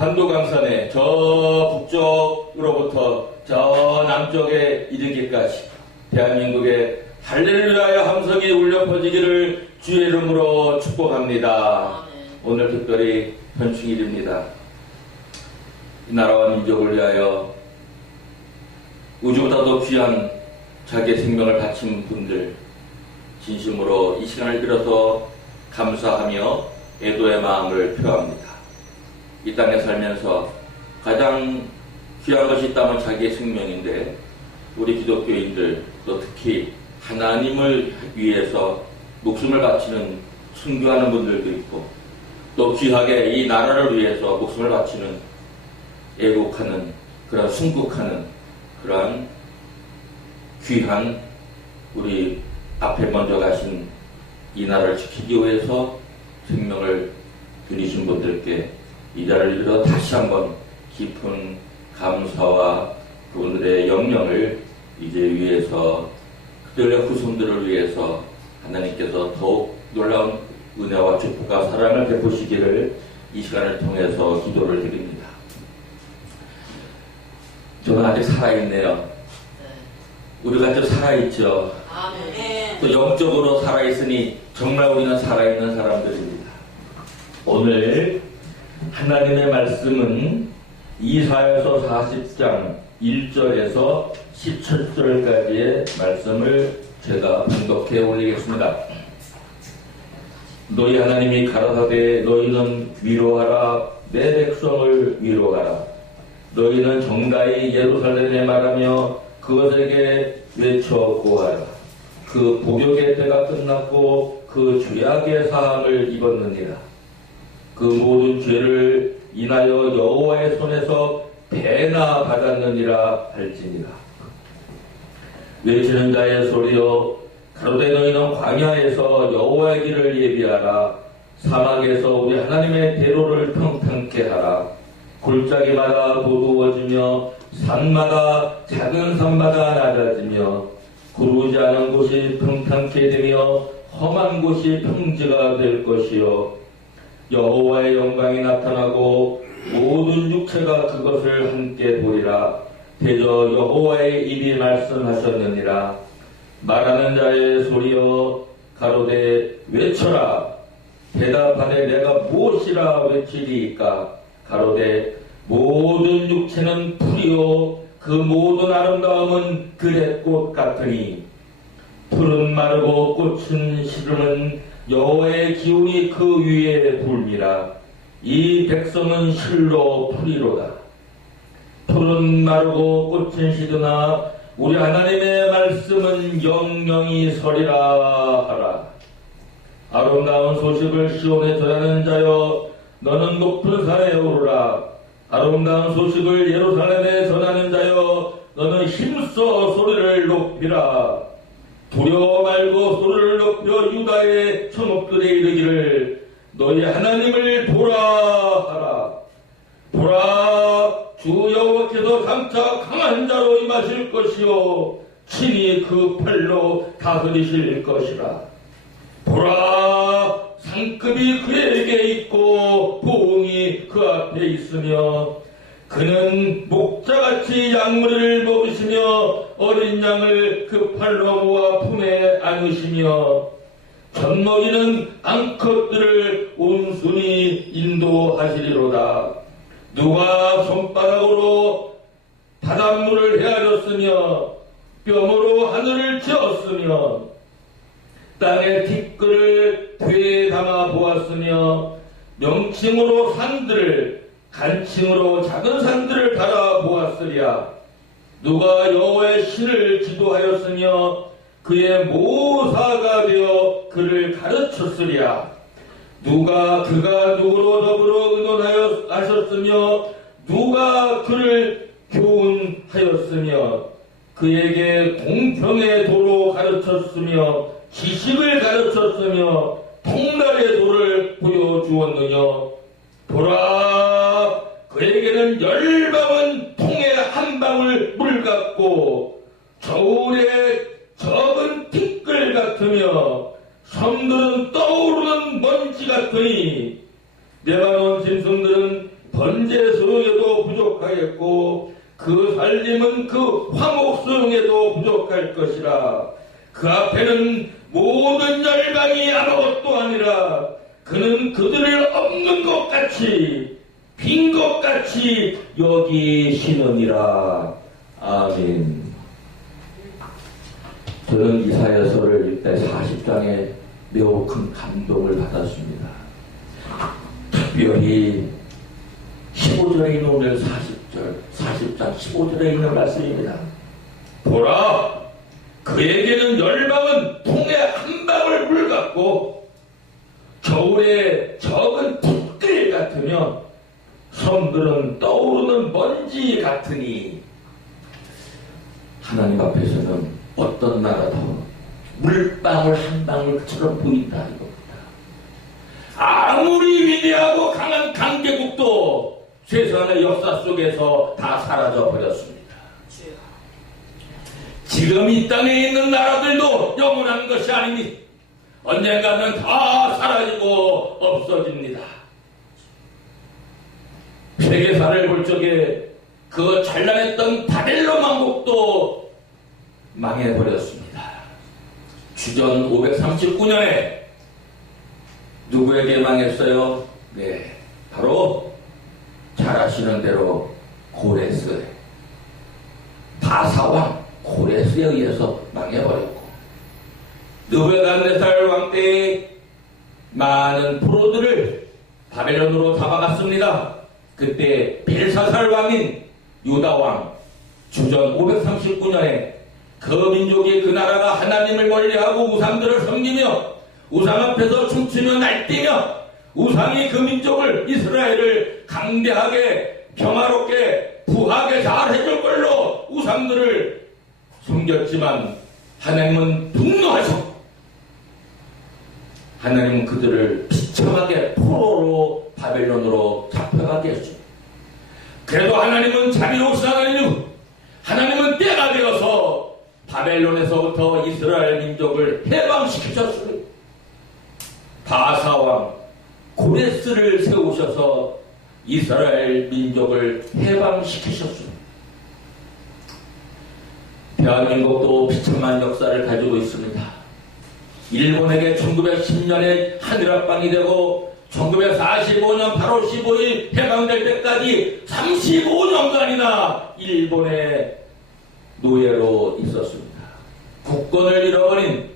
반도강산의 저 북쪽으로부터 저 남쪽에 이르기까지 대한민국의 할렐루야의 함성이 울려 퍼지기를 주의 이름으로 축복합니다. 오늘 특별히 현충일입니다. 이 나라와 민족을 위하여 우주보다도 귀한 자기의 생명을 바친 분들 진심으로 이 시간을 빌어서 감사하며 애도의 마음을 표합니다. 이 땅에 살면서 가장 귀한 것이 있다면 자기의 생명인데 우리 기독교인들 또 특히 하나님을 위해서 목숨을 바치는 순교하는 분들도 있고 또 귀하게 이 나라를 위해서 목숨을 바치는 애국하는 그런 순국하는 그러한 귀한 우리 앞에 먼저 가신 이 나라를 지키기 위해서 생명을 드리신 분들께 이 자리를 빌어 다시 한번 깊은 감사와 그분들의 영령을 이제 위해서 그들의 후손들을 위해서 하나님께서 더욱 놀라운 은혜와 축복과 사랑을 베푸시기를 이 시간을 통해서 기도를 드립니다. 저는 아직 살아있네요. 우리가 아직 살아있죠. 또 영적으로 살아있으니 정말 우리는 살아있는 사람들입니다. 오늘 하나님의 말씀은 이사야서 40장 1절에서 17절까지의 말씀을 제가 분독해 올리겠습니다. 너희 하나님이 가라사대 너희는 위로하라 내 백성을 위로하라 너희는 정다이 예루살렘에 말하며 그것에게 외쳐 고하라 그 복역의 때가 끝났고 그 죄악의 사함을 입었느니라 그 모든 죄를 인하여 여호와의 손에서 배나 받았느니라 할지니라 외치는 자의 소리여 가로되 너희는 광야에서 여호와의 길을 예비하라 사막에서 우리 하나님의 대로를 평탄케 하라 골짜기마다 도두어지며 산마다 작은 산마다 낮아지며 구르지 않은 곳이 평탄케 되며 험한 곳이 평지가 될 것이요 여호와의 영광이 나타나고 모든 육체가 그것을 함께 보리라 대저 여호와의 입이 말씀하셨느니라 말하는 자의 소리여 가로되 외쳐라 대답하되 내가 무엇이라 외치리이까 가로되 모든 육체는 풀이요 그 모든 아름다움은 들의 꽃 같으니 풀은 마르고 꽃은 시름은 여호와의 기운이 그 위에 불미라 이 백성은 실로 풀이로다 풀은 마르고 꽃은 시드나 우리 하나님의 말씀은 영영이 서리라 하라 아름다운 소식을 시온에 전하는 자여 너는 높은 산에 오르라 아름다운 소식을 예루살렘에 전하는 자여 너는 힘써 소리를 높이라 두려워 말고 소리를 높여 유다의 성읍들에 이르기를 너희 하나님을 보라 하라 보라 주 여호와께서 장차 강한 자로 임하실 것이요 친히 그 팔로 다스리실 것이라 보라 상급이 그에게 있고 보응이 그 앞에 있으며 그는 목자같이 양무리를 먹으시며 어린 양을 그 팔로 모아 품에 안으시며 젖먹이는 암컷들을 온순히 인도하시리로다 누가 손바닥으로 바닷물을 헤아렸으며 뼘으로 하늘을 지었으며 땅의 티끌을 배에 담아 보았으며 명칭으로 산들을 간칭으로 작은 산들을 바라보았으랴 누가 여호와의 신을 지도하였으며 그의 모사가 되어 그를 가르쳤으랴 누가 그가 누구로 더불어 의논하였으며 누가 그를 교훈하였으며 그에게 공평의 도로 가르쳤으며 지식을 가르쳤으며 통달의 도를 보여주었느냐 보라 그에게는 열방은 통에 한 방울 물 같고 저울에 적은 티끌 같으며 섬들은 떠오르는 먼지 같으니 레바논 짐승들은 번제수용에도 부족하겠고 그 살림은 그 화목수용에도 부족할 것이라. 그 앞에는 모든 열방이 아무것도 아니라 그는 그들을 없는 것 같이 빈 것 같이 여기시느니라. 아멘. 저는 이사야서를 읽다 40장에 매우 큰 감동을 받았습니다. 특별히 15절에 있는 오늘 40장 15절에 있는 말씀입니다. 보라, 그에게는 열방은 통에 한 방울 물 같고 겨울에 적은 티끌 같으며 섬들은 떠오르는 먼지 같으니. 하나님 앞에서는 어떤 나라도 물방울 한 방울처럼 보인다 이겁니다. 아무리 위대하고 강한 강대국도 세상의 역사 속에서 다 사라져 버렸습니다. 지금 이 땅에 있는 나라들도 영원한 것이 아닙니다. 언젠가는 다 사라지고 없어집니다. 세계사를 볼 적에 그 찬란했던 바벨론 왕국도 망해버렸습니다. 주전 539년에 누구에게 망했어요? 네, 바로 잘 아시는 대로 고레스, 바사왕 고레스에 의해서 망해버렸고, 느부갓네살 왕 때에 많은 포로들을 바벨론으로 잡아갔습니다. 그때 벨사살 왕인 유다왕 주전 539년에 그 민족이 그 나라가 하나님을 멀리하고 우상들을 섬기며 우상 앞에서 춤추며 날뛰며 우상이 그 민족을 이스라엘을 강대하게 평화롭게 부하게 잘 해줄 걸로 우상들을 섬겼지만 하나님은 분노하셔 하나님은 그들을 비참하게 포로로 바벨론으로 잡혀가게 했습니다. 그래도 하나님은 자비로우신 하나님이고 하나님은 때가 되어서 바벨론에서부터 이스라엘 민족을 해방시키셨습니다. 바사왕 고레스를 세우셔서 이스라엘 민족을 해방시키셨습니다. 대한민국도 비참한 역사를 가지고 있습니다. 일본에게 1910년에 한일합방이 되고 1945년 8월 15일 해방될 때까지 35년간이나 일본의 노예로 있었습니다. 국권을 잃어버린,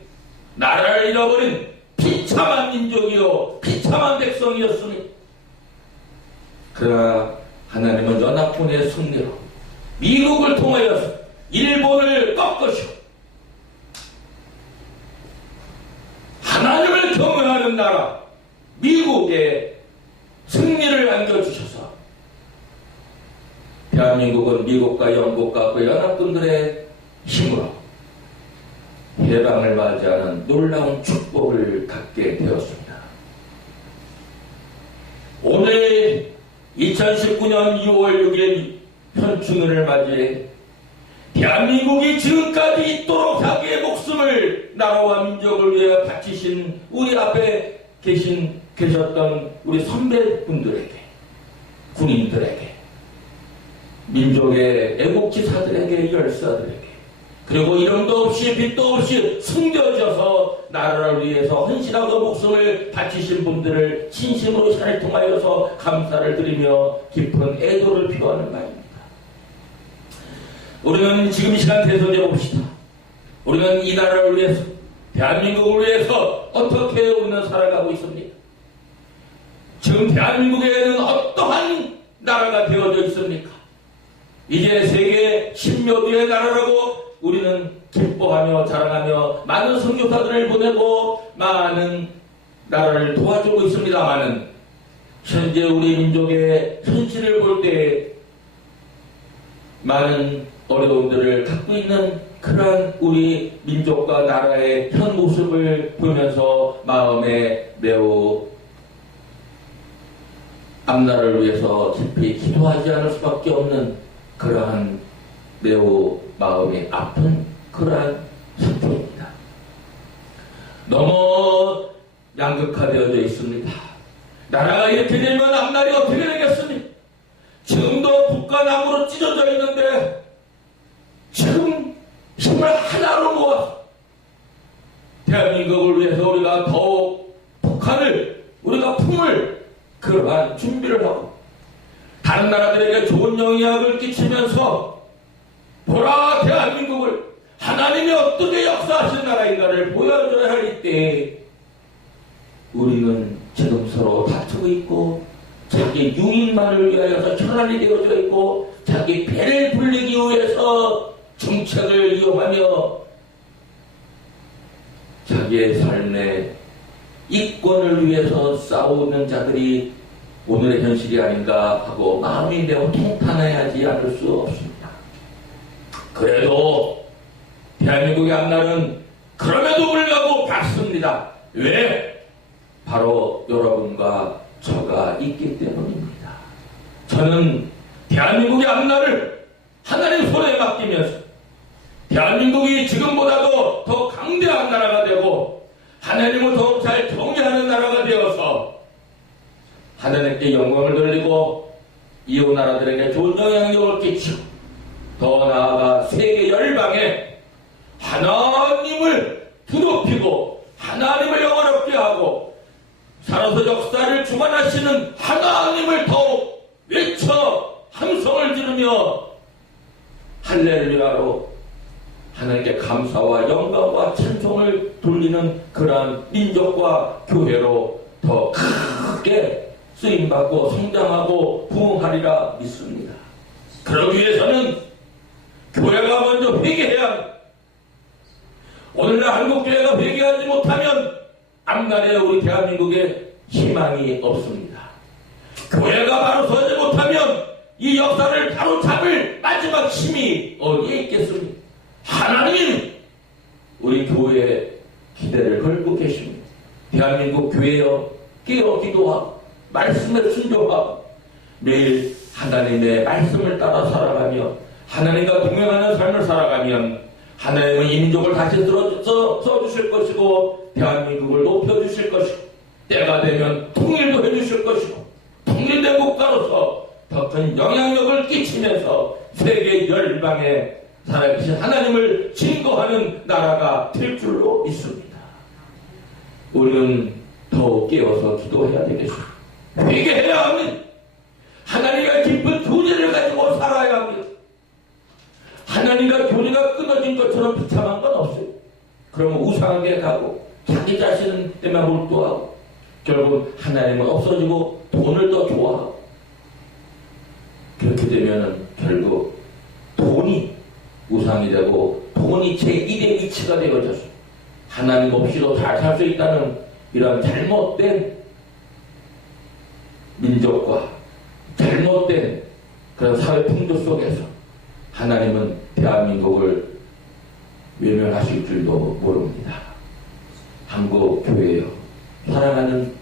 나라를 잃어버린 비참한 민족이요 비참한 백성이었으니, 그러나 하나님은 연합군의 승리로 미국을 통하여서 일본을 꺾으시고 하나님을 경외하는 나라 미국에 승리를 안겨주셔서 대한민국은 미국과 영국과 그 연합군들의 힘으로 해방을 맞이하는 놀라운 축복을 갖게 되었습니다. 오늘 2019년 2월 6일 현충일을 맞이해 대한민국이 지금까지 있도록 자기의 목숨을 나라와 민족을 위해 바치신 우리 앞에 계셨던 우리 선배분들에게, 군인들에게, 민족의 애국지사들에게, 열사들에게, 그리고 이름도 없이 빛도 없이 숨겨져서 나라를 위해서 헌신하고 목숨을 바치신 분들을 진심으로 샤를 통하여서 감사를 드리며 깊은 애도를 표하는 말입니다. 우리는 지금 이 시간 되돌려 봅시다. 우리는 이 나라를 위해서, 대한민국을 위해서 어떻게 우리는 살아가고 있습니까? 지금 대한민국에는 어떠한 나라가 되어져 있습니까? 이제 세계 10여 개의 나라라고 우리는 기뻐하며 자랑하며 많은 선교사들을 보내고 많은 나라를 도와주고 있습니다만은 현재 우리 민족의 현실을 볼 때 많은 어려움들을 갖고 있는 그러한 우리 민족과 나라의 현 모습을 보면서 마음에 매우 앞나라를 위해서 깊이 기도하지 않을 수밖에 없는 그러한 매우 마음이 아픈 그러한 상태입니다. 너무 양극화되어져 있습니다. 나라가 이렇게 되면 앞날이 어떻게 되겠습니까? 지금도 북한함으로 찢어져 있는데 지금 힘을 하나로 모아서 대한민국을 위해서 우리가 더욱 북한을 우리가 품을 그러한 준비를 하고 다른 나라들에게 좋은 영향을 끼치면서 보라 대한민국을 하나님이 어떻게 역사하신 나라인가를 보여줘야 할 이때에 우리는 지금 서로 다투고 있고 자기 유익만을 위하여서 천안이 되어져 있고 자기 배를 불리기 위해서 정책을 이용하며 자기의 삶의 이권을 위해서 싸우는 자들이 오늘의 현실이 아닌가 하고 마음이 매우 통탄해하지 않을 수 없습니다. 그래도 대한민국의 앞날은 그럼에도 불구하고 밝습니다. 왜? 바로 여러분과 저가 있기 때문입니다. 저는 대한민국의 앞날을 하나님 손에 맡기면서 대한민국이 지금보다도 더 강대한 나라가 되고 하나님을 더욱 잘 경외하는 나라가 되어서 하나님께 영광을 돌리고 이웃 나라들에게 좋은 영향력을 끼치고 더 나아가 세계 열방에 하나님을 드높이고 하나님을 영화롭게 하고 살아서 역사를 주관하시는 하나님을 더욱 외쳐 함성을 지르며 할렐루야로 하나님께 감사와 영광과 찬송을 돌리는 그러한 민족과 교회로 더 크게 쓰임받고 성장하고 부흥하리라 믿습니다. 그러기 위해서는 교회가 먼저 회개해야 합니다. 오늘날 한국교회가 회개하지 못하면 앞날에 우리 대한민국에 희망이 없습니다. 교회가 바로 서지 못하면 이 역사를 바로 잡을 마지막 힘이 어디에 있겠습니까? 하나님 우리 교회에 기대를 걸고 계십니다. 대한민국 교회여 깨어 기도하고 말씀에 순종하고 매일 하나님의 말씀을 따라 살아가며 하나님과 동행하는 삶을 살아가면 하나님은 이 민족을 다시 써주실 것이고 대한민국을 높여주실 것이고 때가 되면 통일도 해주실 것이고 통일된 국가로서 더 큰 영향력을 끼치면서 세계 열방에 살아계신 하나님을 증거하는 나라가 될 줄로 믿습니다. 우리는 더욱 깨어서 기도해야 되겠습니다. 회개해야 합니다. 하나님과 깊은 교제를 가지고 살아야 합니다. 하나님과 교제가 끊어진 것처럼 비참한 건 없어요. 그러면 우상하게 가고 자기 자신 때만 몰두하고 결국 하나님은 없어지고 돈을 더 좋아하고 그렇게 되면은 결국 돈이 우상이 되고 돈이 제1의 위치가 되어졌어요. 하나님 없이도 잘 살 수 있다는 이런 잘못된 민족과 잘못된 그런 사회 풍조 속에서 하나님은 대한민국을 외면하실 줄도 모릅니다. 한국 교회여 사랑하는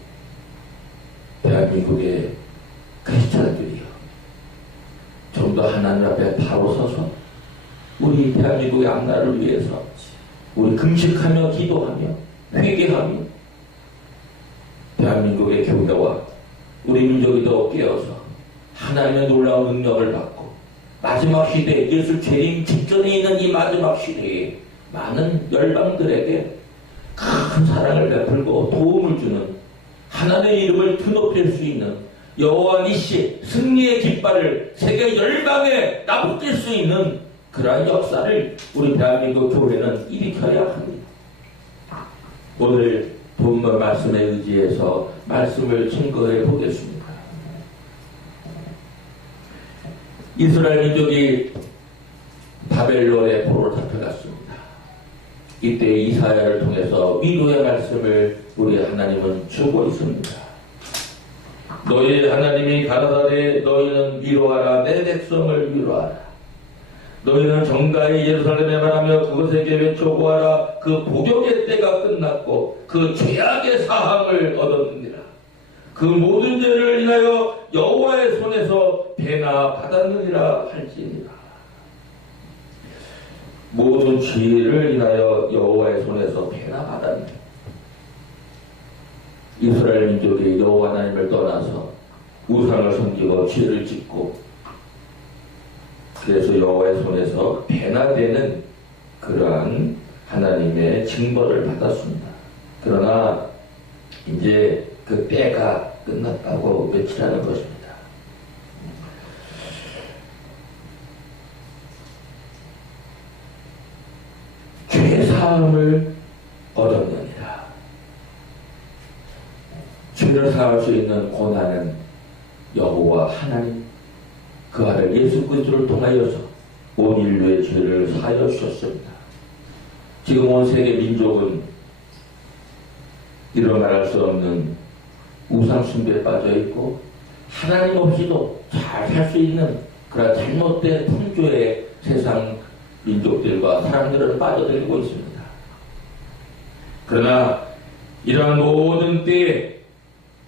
대한민국의 크리스찬들이여 좀 더 하나님 앞에 바로 서서 우리 대한민국의 앞날을 위해서 우리 금식하며 기도하며 회개하며 대한민국의 교회와 우리 민족이 더 깨어서 하나님의 놀라운 능력을 받고 마지막 시대 예수 재림 직전에 있는 이 마지막 시대에 많은 열방들에게 큰 사랑을 베풀고 도움을 주는 하나님의 이름을 드높일 수 있는 여호와 니시 승리의 깃발을 세계 열방에 나붙일 수 있는 그러한 역사를 우리 대한민국 교회는 일으켜야 합니다. 오늘 본문 말씀에 의지해서 말씀을 증거해 보겠습니다. 이스라엘 민족이 바벨론의 포로로 잡혀갔습니다. 이때 이사야를 통해서 위로의 말씀을 우리 하나님은 주고 있습니다. 너희 하나님이 가라사대 너희는 위로하라 내 백성을 위로하라. 너희는 정가히 예루살렘에 말하며 그것에게 외쳐 구하라. 그 복역의 때가 끝났고 그 죄악의 사함을 얻었느니라. 그 모든 죄를 인하여 여호와의 손에서 배나 받았느니라 할지니라. 모든 죄를 인하여 여호와의 손에서 배나 받았느니라. 이스라엘 민족이 여호와 하나님을 떠나서 우상을 섬기고 죄를 짓고 그래서 여호와의 손에서 배나되는 그러한 하나님의 징벌을 받았습니다. 그러나 이제 그 때가 끝났다고 외치라는 것입니다. 죄사함을 얻었느니라. 죄를 사할 수 있는 고난은 여호와 하나님 그 아들 예수 그리스도를 통하여서 온 인류의 죄를 사하여 주셨습니다. 지금 온 세계 민족은 이런 말할 수 없는 우상 숭배에 빠져 있고 하나님 없이도 잘 살 수 있는 그런 잘못된 풍조의 세상 민족들과 사람들은 빠져들고 있습니다. 그러나 이러한 모든 때에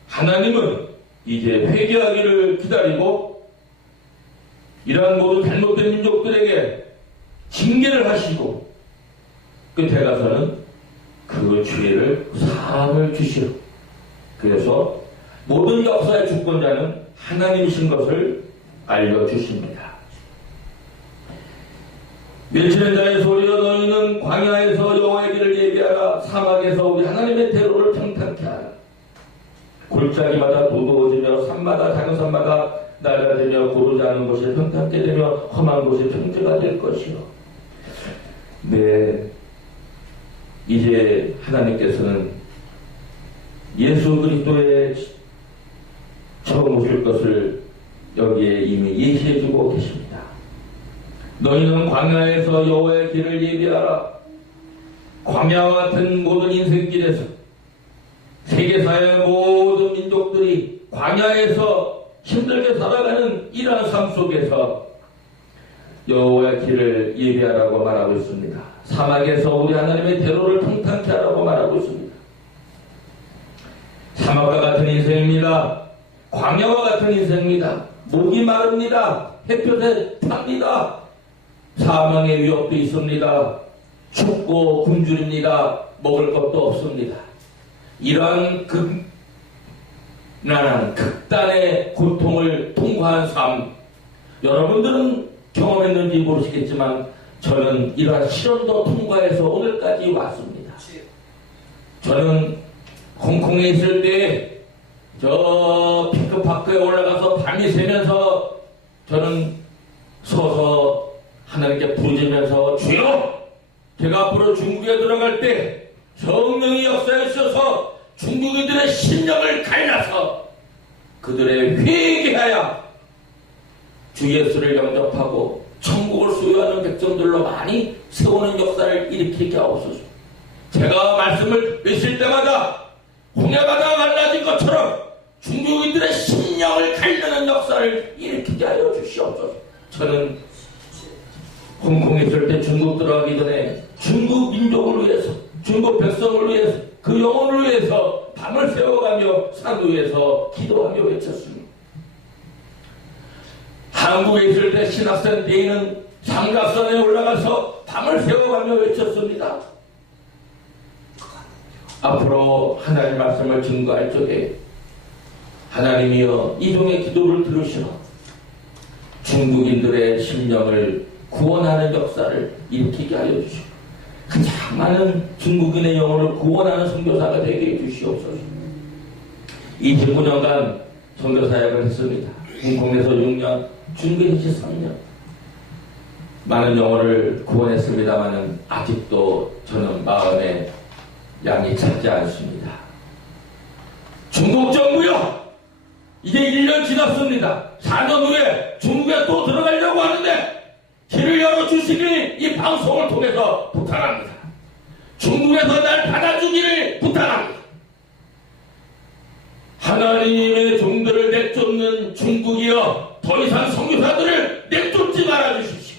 하나님은 이제 회개하기를 기다리고 이러한 모든 잘못된 민족들에게 징계를 하시고 끝에 가서는 그 죄를 사함을 주시오. 그래서 모든 역사의 주권자는 하나님이신 것을 알려주십니다. 외치는 자의 소리여 너희는 광야에서 여호와의 길을 예비하라. 사막에서 우리 하나님의 대로를 평탄케 하라. 골짜기마다 두두어지며 산마다 작은 산마다 낮아지며 고르지 않은 곳이 평탄케 되며 험한 곳이 평지가 될 것이요. 네, 이제 하나님께서는 예수 그리스도의 처음 오실 것을 여기에 이미 예시해주고 계십니다. 너희는 광야에서 여호와의 길을 예비하라. 광야와 같은 모든 인생길에서 세계사의 모든 민족들이 광야에서 힘들게 살아가는 이러한 삶 속에서 여호와의 길을 예비하라고 말하고 있습니다. 사막에서 우리 하나님의 대로를 평탄케 하라고 말하고 있습니다. 사막과 같은 인생입니다. 광야와 같은 인생입니다. 목이 마릅니다. 햇볕에 탑니다. 사망의 위협도 있습니다. 춥고 굶주립니다. 먹을 것도 없습니다. 이러한 극단의 고통을 통과한 삶, 여러분들은 경험했는지 모르시겠지만 저는 이러한 시련도 통과해서 오늘까지 왔습니다. 저는 홍콩에 있을 때 저 핑크파크에 올라가서 밤이 새면서 저는 서서 하나님께 부르짖으면서 주여, 제가 앞으로 중국에 들어갈 때 성령의 역사에 있어서 중국인들의 심령을 갈라서 그들의 회개하여 주 예수를 영접하고 천국을 소유하는 백성들로 많이 세우는 역사를 일으키게 하옵소서. 제가 말씀을 외칠 때마다 홍해바다가 갈라진 것처럼 중국인들의 심령을 가르는 역사를 일으키게 하여 주시옵소서. 저는 홍콩에 있을 때 중국 들어가기 전에 중국 민족을 위해서, 중국 백성을 위해서, 그 영혼을 위해서 밤을 새워가며 산 위에서 기도하며 외쳤습니다. 한국에 있을 때 신학생 때에는 삼각산에 올라가서 밤을 새워가며 외쳤습니다. 앞으로 하나님의 말씀을 증거할 적에 하나님이여 이 종의 기도를 들으시어 중국인들의 심령을 구원하는 역사를 일으키게 하여 주시고 가장 많은 중국인의 영혼을 구원하는 선교사가 되게 해주시옵소서. 29년간 선교사역을 했습니다. 홍콩에서 6년, 중국에서 3년. 많은 영혼을 구원했습니다마는 아직도 저는 마음에 양이 찼지 않습니다. 중국 정부요, 이제 1년 지났습니다. 4년 후에 중국에 또 들어가려고 하는데 길을 열어주시길 이 방송을 통해서 부탁합니다. 중국에서 날 받아주기를 부탁합니다. 하나님의 종들을 내쫓는 중국이여, 더 이상 선교사들을 내쫓지 말아주십시오.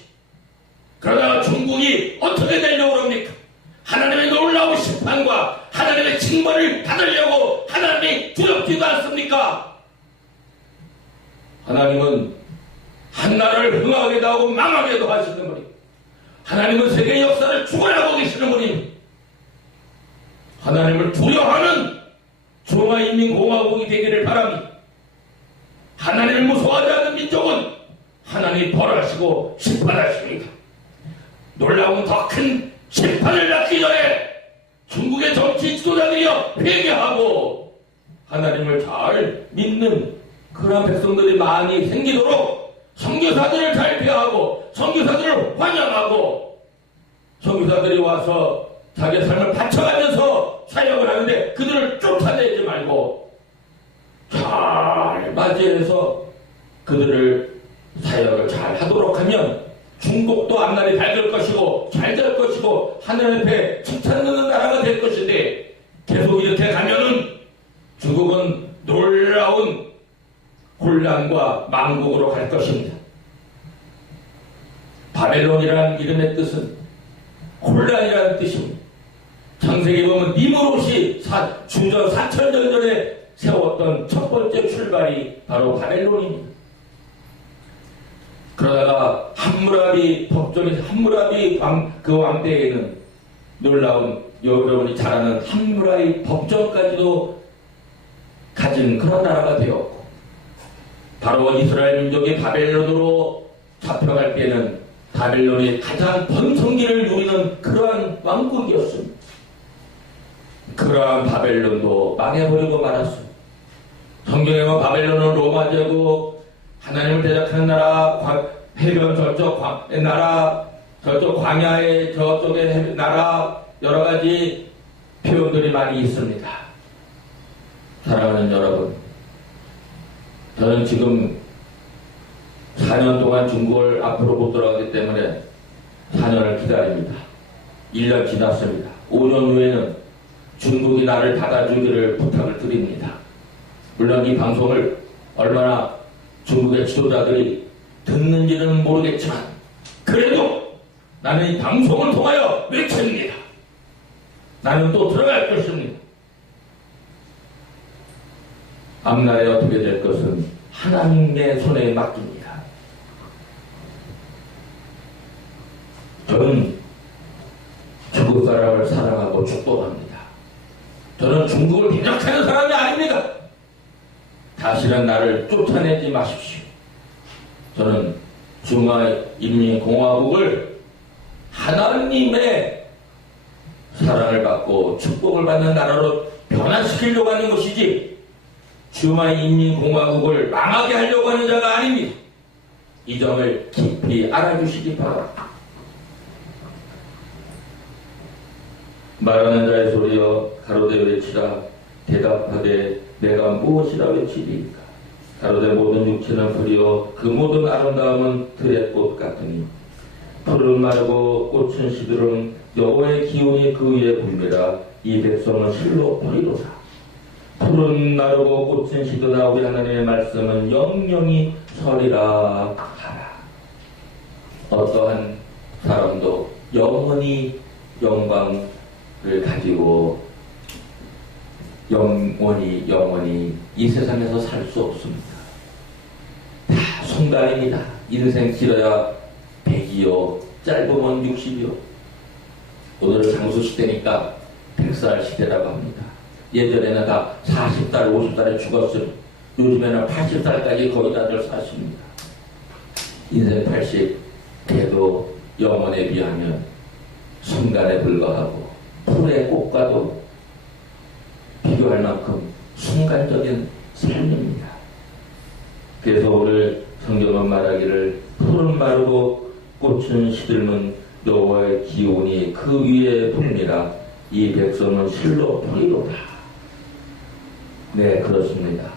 그러다가 중국이 어떻게 되려고 합니까? 하나님의 놀라운 심판과 하나님의 징벌을 받으려고 하나님이 두렵지도 않습니까? 하나님은 한 나라를 흥하게도 하고 망하게도 하시는 분이, 하나님은 세계 역사를 주관하고 계시는 분이, 하나님을 두려워하는 중화인민공화국이 되기를 바랍니다. 하나님을 무서워하지 않는 민족은 하나님이 벌하시고 심판하십니다. 놀라운 더 큰 심판을 받기 전에 중국의 정치 지도자들이여 회개하고 하나님을 잘 믿는 그런 백성들이 많이 생기도록 선교사들을 잘 대하고 선교사들을 환영하고 선교사들이 와서 자기의 삶을 바쳐가면서 사역을 하는데 그들을 쫓아내지 말고 잘 맞이해서 그들을 사역을 잘 하도록 하면 중국도 앞날이 밝을 것이고 잘 될 것이고 하늘 앞에 칭찬하는 나라가 될 것인데 계속 이렇게 가면은 중국은 놀라운 혼란과 망국으로 갈 것입니다. 바벨론이라는 이름의 뜻은 혼란이라는 뜻입니다. 창세기 보면 니무롯이 주전 4,000년 전에 세웠던 첫 번째 출발이 바로 바벨론입니다. 그러다가 함무라비 법정에서 함무라비 그 왕 때에는 놀라운 여러분이 잘 아는 함무라비 법정까지도 가진 그런 나라가 되었고 바로 이스라엘 민족이 바벨론으로 잡혀갈 때는 바벨론이 가장 번성기를 누리는 그러한 왕국이었습니다. 그러한 바벨론도 망해버리고 말았습니다. 성경에 보면 바벨론은 로마 제국, 하나님을 대적하는 나라, 해변 저쪽 나라, 저쪽 광야의 저쪽의 나라, 여러 가지 표현들이 많이 있습니다. 사랑하는 여러분, 저는 지금 4년 동안 중국을 앞으로 못 돌아가기 때문에 4년을 기다립니다. 1년 지났습니다. 5년 후에는 중국이 나를 받아주기를 부탁을 드립니다. 물론 이 방송을 얼마나 중국의 지도자들이 듣는지는 모르겠지만 그래도 나는 이 방송을 통하여 외칩니다. 나는 또 들어갈 것입니다. 앞날에 어떻게 될 것은 하나님의 손에 맡깁니다. 저는 중국 사람을 사랑하고 축복합니다. 저는 중국을 대적하는 사람이 아닙니다. 다시는 나를 쫓아내지 마십시오. 저는 중화인민공화국을 하나님의 사랑을 받고 축복을 받는 나라로 변화시키려고 하는 것이지 중화인민공화국을 망하게 하려고 하는 자가 아닙니다. 이 점을 깊이 알아주시기 바랍니다. 말하는 자의 소리여 가로되 외치라. 대답하되 내가 무엇이라 외치리까. 가로되 모든 육체는 풀이요 그 모든 아름다움은 들의 꽃 같으니 풀은 마르고 꽃은 시들은 여호와의 기운이 그 위에 불매라. 이 백성은 실로 풀이로다. 풀은 마르고 꽃은 시드나 우리 하나님의 말씀은 영영이 서리라 하라. 어떠한 사람도 영원히 영광을 가지고 영원히 이 세상에서 살 수 없습니다. 다 순간입니다. 인생 길어야 100이요 짧으면 60이요. 오늘은 장수 시대니까 100살 시대라고 합니다. 예전에는 다 40살 50살에 죽었어요. 요즘에는 80살까지 거의 다들 사십니다. 인생 80 그래도 영원에 비하면 순간에 불과하고 풀의 꽃과도 비교할 만큼 순간적인 삶입니다. 그래서 오늘 성경은 말하기를 풀은 마르고 꽃은 시들면 여호와의 기운이 그 위에 불미라. 이 백성은 실로 풀이로다. 네, 그렇습니다.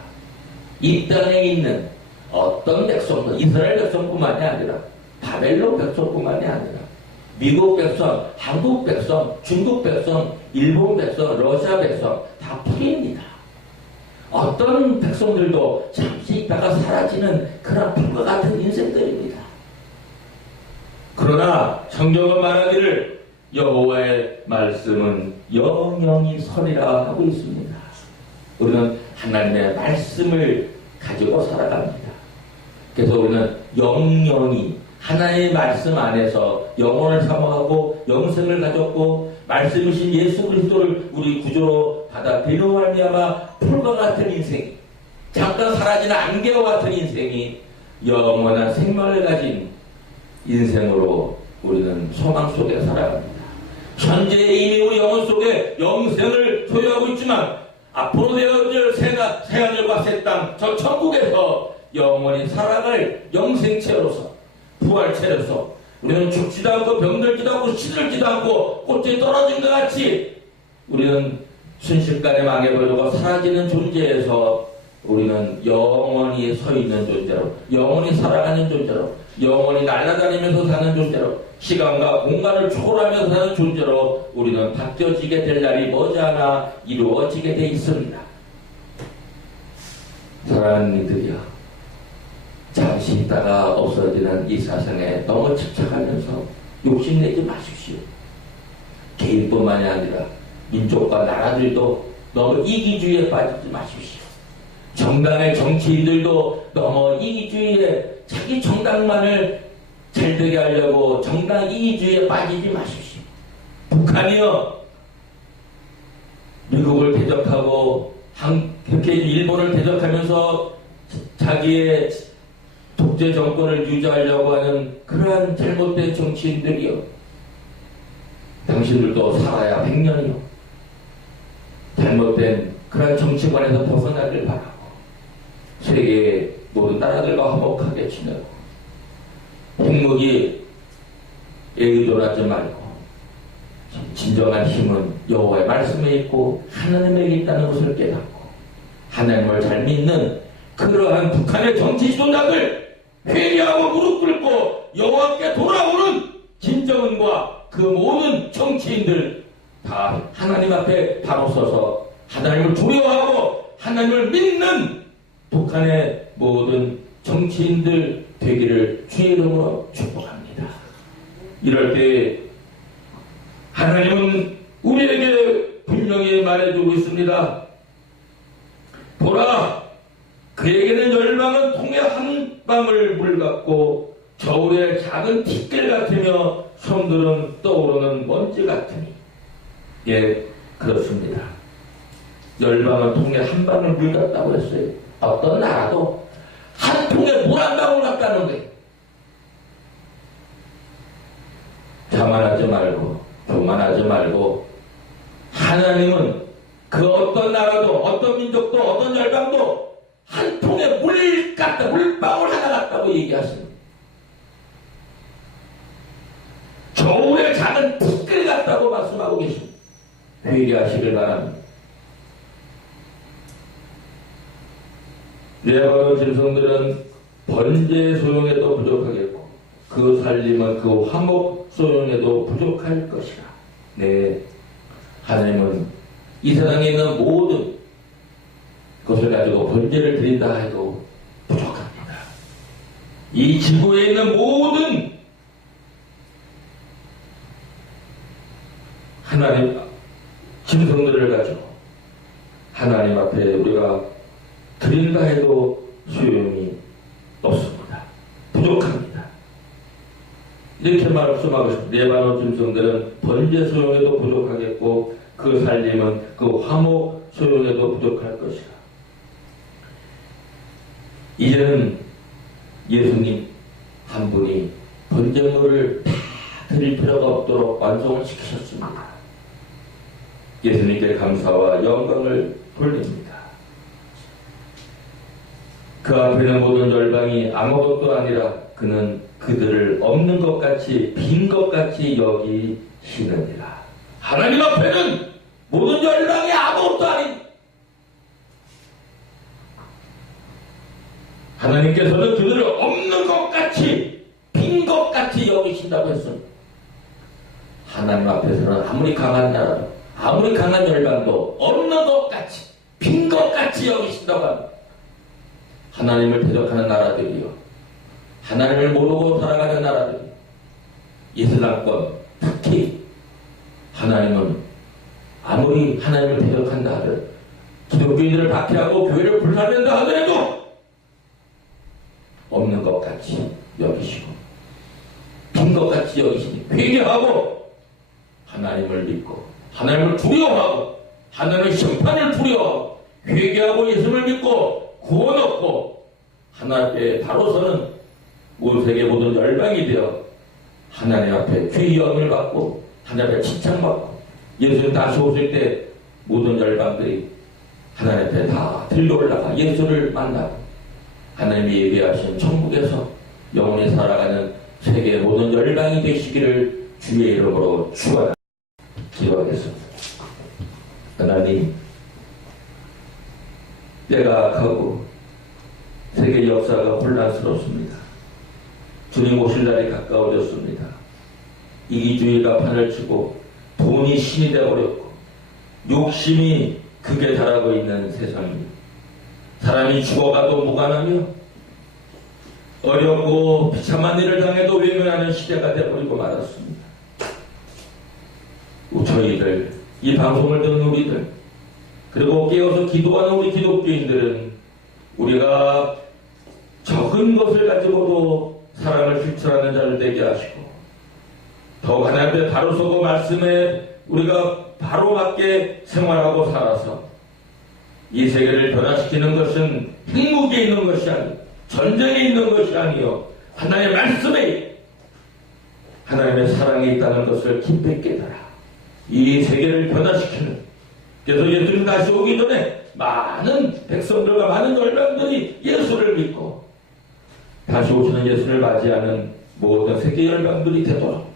이 땅에 있는 어떤 백성도 이스라엘 백성뿐만이 아니라 바벨론 백성뿐만이 아니라 미국 백성, 한국 백성, 중국 백성, 일본 백성, 러시아 백성 다 풀입니다. 어떤 백성들도 잠시 있다가 사라지는 그런 풀과 같은 인생들입니다. 그러나 성경은 말하기를 여호와의 말씀은 영영이 서리라 하고 있습니다. 우리는 하나님의 말씀을 가지고 살아갑니다. 그래서 우리는 영영이 하나님의 말씀 안에서 영혼을 사모하고 영생을 가졌고 말씀이신 예수 그리스도를 우리 구조로 받아들이는 말미암아 풀과 같은 인생, 잠깐 사라지는 안개와 같은 인생이 영원한 생명을 가진 인생으로 우리는 소망 속에 살아갑니다. 현재 이미 우리 영혼 속에 영생을 소유하고 있지만 앞으로 되어질 새하늘과 새 땅, 저 천국에서 영원히 살아갈 영생체로서, 부활체로서 우리는 죽지도 않고 병들지도 않고 시들지도 않고 꽃이 떨어진 것 같이 우리는 순식간에 망해버리고 사라지는 존재에서 우리는 영원히 서 있는 존재로, 영원히 살아가는 존재로, 영원히 날아다니면서 사는 존재로, 시간과 공간을 초월하면서 사는 존재로 우리는 바뀌어지게 될 날이 머지않아 이루어지게 돼 있습니다. 사랑하는 이들이여, 잠시 있다가 없어지는 이 세상에 너무 집착하면서 욕심내지 마십시오. 개인뿐만이 아니라 민족과 나라들도 너무 이기주의에 빠지지 마십시오. 정당의 정치인들도 너무 이기주의에 자기 정당만을 잘되게 하려고 정당 이기주의에 빠지지 마십시오. 북한이요, 미국을 대적하고 그렇게 일본을 대적하면서 자기의 독재 정권을 유지하려고 하는 그러한 잘못된 정치인들이요, 당신들도 살아야 100년이요. 잘못된 그러한 정치관에서 벗어나길 바라고 세계의 모든 나라들과 화목하게 지내고 행복이 의존하지 말고 진정한 힘은 여호와의 말씀에 있고 하나님에게 있다는 것을 깨닫고 하나님을 잘 믿는 그러한 북한의 정치 지도자들 회개하고 무릎 꿇고 여호와께 돌아오는 김정은과 그 모든 정치인들 다 하나님 앞에 바로 서서 하나님을 두려워하고 하나님을 믿는 북한의 모든 정치인들 되기를 주의 이름으로 축복합니다. 이럴 때 하나님은 우리에게 분명히 말해주고 있습니다. 보라, 그에게는 열방은 통에 한 방울 물 같고 겨울의 작은 티끌 같으며 손들은 떠오르는 먼지 같으니. 예, 그렇습니다. 열방은 통에 한 방울 물 같다고 했어요. 어떤 나라도 한 통에 물 한 방울 같다는 거예요. 자만하지 말고 교만하지 말고 하나님은 그 어떤 나라도 어떤 민족도 어떤 열방도 한 통에 물 같다, 물방울 하나 같다고 얘기하십니다. 겨울에 작은 티끌 같다고 말씀하고 계십니다. 회개하시길 바랍니다. 레바논 짐승들은 번제 소용에도 부족하겠고 그 살림은 그 화목 소용에도 부족할 것이라. 네, 하나님은 이 세상에 있는 모든 것을 가지고 번제를 드린다 해도 부족합니다. 이 지구에 있는 모든 하나님 짐승들을 가지고 하나님 앞에 우리가 드린다 해도 소용이 없습니다. 부족합니다. 이렇게 말씀하고 싶습니다. 레바논 짐승들은 번제 소용에도 부족하겠고 그 살림은 그 화목 소용에도 부족할 것이라. 이제는 예수님 한 분이 번제물을 다 드릴 필요가 없도록 완성을 시키셨습니다. 예수님께 감사와 영광을 돌립니다. 그 앞에는 모든 열방이 아무것도 아니라 그는 그들을 없는 것 같이 빈 것 같이 여기시느니라. 하나님 앞에는 모든 열방이 아무것도 아닌 하나님께서는 그들을 없는 것 같이 빈 것 같이 여기신다고 했습니다. 하나님 앞에서는 아무리 강한 나라도 아무리 강한 열방도 없는 것 같이 빈 것 같이 여기신다고 합니다. 하나님을 대적하는 나라들이요, 하나님을 모르고 살아가는 나라들, 이슬람권 특히 하나님은 아무리 하나님을 대적한다 하더라도 기독교인들을 박해하고 교회를 불살른다 하더라도 없는 것 같이 여기시고 빈 것 같이 여기시니 회개하고 하나님을 믿고 하나님을 두려워하고 하나님의 심판을 두려워하고 회개하고 예수를 믿고 구원 얻고 하나님께 바로 서는 온 세계 모든 열방이 되어 하나님 앞에 귀의 영을 받고 하나님 앞에 칭찬받고 예수님 다시 오실 때 모든 열방들이 하나님 앞에 다 들려 올라가 예수를 만나고 하나님이 예비하신 천국에서 영원히 살아가는 세계 모든 열방이 되시기를 주의 이름으로 축원합니다. 기도하겠습니다. 하나님, 때가 가고 세계 역사가 혼란스럽습니다. 주님 오실 날이 가까워졌습니다. 이기주의가 판을 치고 돈이 신이 되어버렸고 욕심이 극에 달하고 있는 세상입니다. 사람이 죽어가도 무관하며 어렵고 비참한 일을 당해도 외면하는 시대가 되어버리고 말았습니다. 저희들, 이 방송을 듣는 우리들, 그리고 깨어서 기도하는 우리 기독교인들은 우리가 적은 것을 가지고도 사랑을 실천하는 자를 되게 하시고 더욱 하나님 앞에 바로 서고 말씀에 우리가 바로 맞게 생활하고 살아서 이 세계를 변화시키는 것은 핵무기에 있는 것이 아니고 전쟁에 있는 것이 아니요 하나님의 말씀에 하나님의 사랑이 있다는 것을 깊이 깨달아 이 세계를 변화시키는, 그래서 예수님 다시 오기 전에 많은 백성들과 많은 열방들이 예수를 믿고 다시 오시는 예수를 맞이하는 모든 세계 열방들이 되도록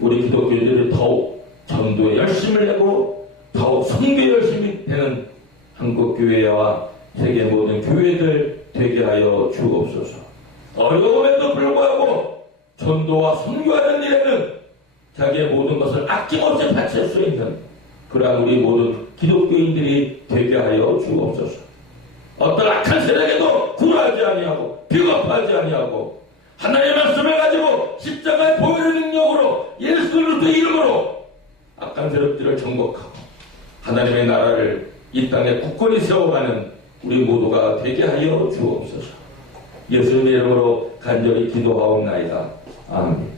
우리 기독교인들이 더욱 전도에 열심을 내고 더욱 선교에 열심히 되는 한국교회와 세계 모든 교회들 되게 하여 주옵소서. 어려움에도 불구하고 전도와 선교하는 일에는 자기의 모든 것을 아낌없이 바칠 수 있는 그러한 우리 모든 기독교인들이 되게 하여 주옵소서. 어떤 악한 세력에도 굴하지 아니하고 비겁하지 아니하고 하나님의 말씀을 가지고 십자가의 보혈의 능력으로 예수 그리스도의 이름으로 악한 세력들을 정복하고 하나님의 나라를 이 땅에 굳건히 세워가는 우리 모두가 되게 하여 주옵소서. 예수님의 이름으로 간절히 기도하옵나이다. 아멘.